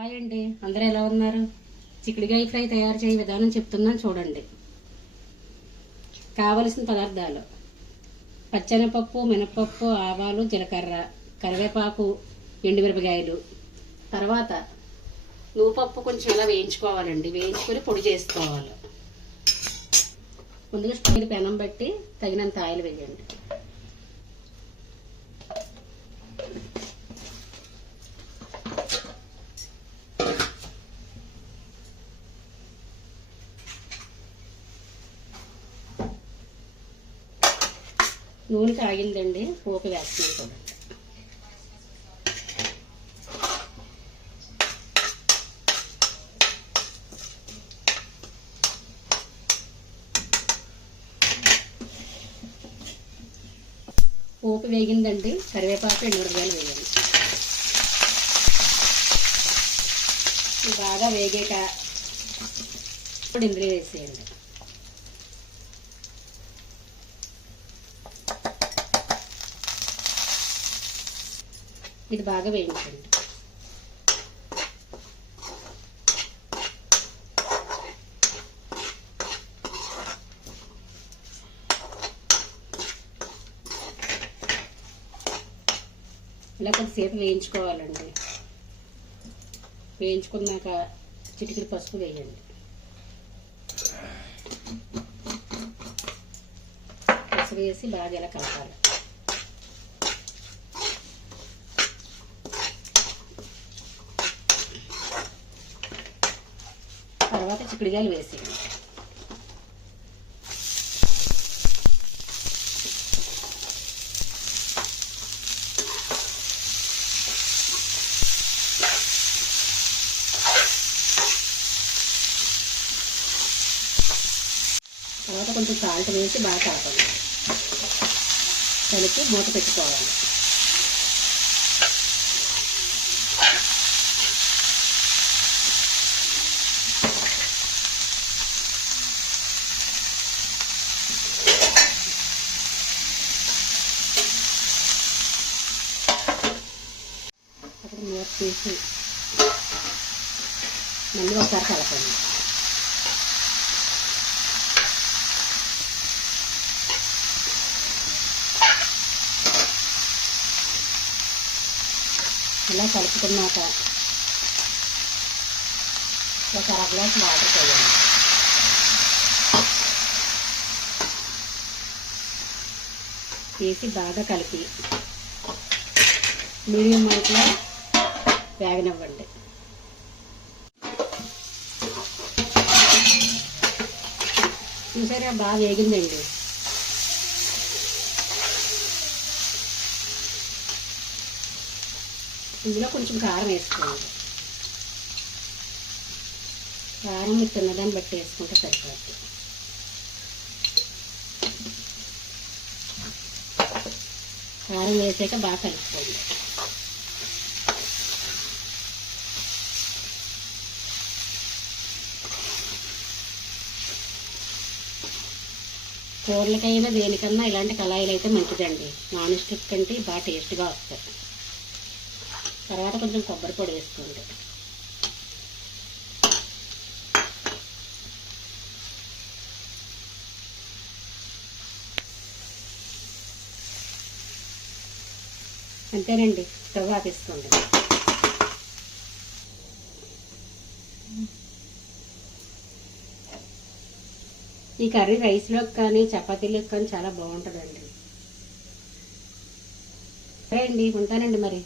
Hi అండి, అందరూ ఎలా ఉన్నారు? చిక్కుడుకాయ ఫ్రై తయారు చేయ విధానం చెప్తున్నాను చూడండి. కావలసిన పదార్థాలు: పచ్చెనపప్పు, మినపప్పు, ఆవాలు, జీలకర్ర, కరివేపాకు, ఎండుమిరపకాయలు. తర్వాత నువ్వుపప్పు కొంచెం ఇలా వేయించుకోవాలండి. వేయించుకొని పొడి చేసుకోవాలి. ముందుగా స్టవ్ మీద పెనం పెట్టి తగినంత ఆయిల్ వేయండి. నూనె కాగిందండి, పోపు వేస్తున్నాను చూడండి. పోపు వేగిందండి, కరివేపాకు, ఎండుమిరపకాయలు వేయండి. బాగా వేగాక ఇప్పుడు ఇందులో వేసేయండి. ఇది బాగా వేయించండి. ఇలా కొద్దిసేపు వేయించుకోవాలండి. వేయించుకున్నాక చిటికెడు పసుపు వేయండి. పసుపు వేసి బాగా ఇలా కలపాలి. తర్వాత చిక్కుడుకాయలు వేసేయండి. తర్వాత కొంచెం సాల్ట్ వేసి బాగా కలపండి. కలిపి మూత పెట్టుకోవాలి. అప్పుడు మూత తీసి మళ్ళీ ఒకసారి కలపండి. ఇలా కలుపుకున్నాక ఒక అర గ్లాస్ వాటర్ పోయండి. వేసి బాగా కలిపి మీడియం మంటలో వేగనివ్వండి. చూసారా, బాగా వేగిందండి. ఇందులో కొంచెం కారం వేసుకోండి. కారం మీరు తిన్నదాన్ని బట్టి వేసుకుంటే సరిపోతుంది. కారం వేసాక బాగా కలుపుకోండి. కూరలకైనా దేనికన్నా ఇలాంటి కళాయిలు అయితే మంచిదండి. నాన్ స్టిక్ కంటే బాగా టేస్ట్గా వస్తాయి. తర్వాత కొంచెం కొబ్బరి పొడి వేసుకోండి. అంతేనండి, స్టవ్ ఆపేసుకోండి. ఈ కర్రీ రైస్లోకి కానీ చపాతీలోకి కానీ చాలా బాగుంటుందండి. సరే అండి, ఉంటానండి మరి.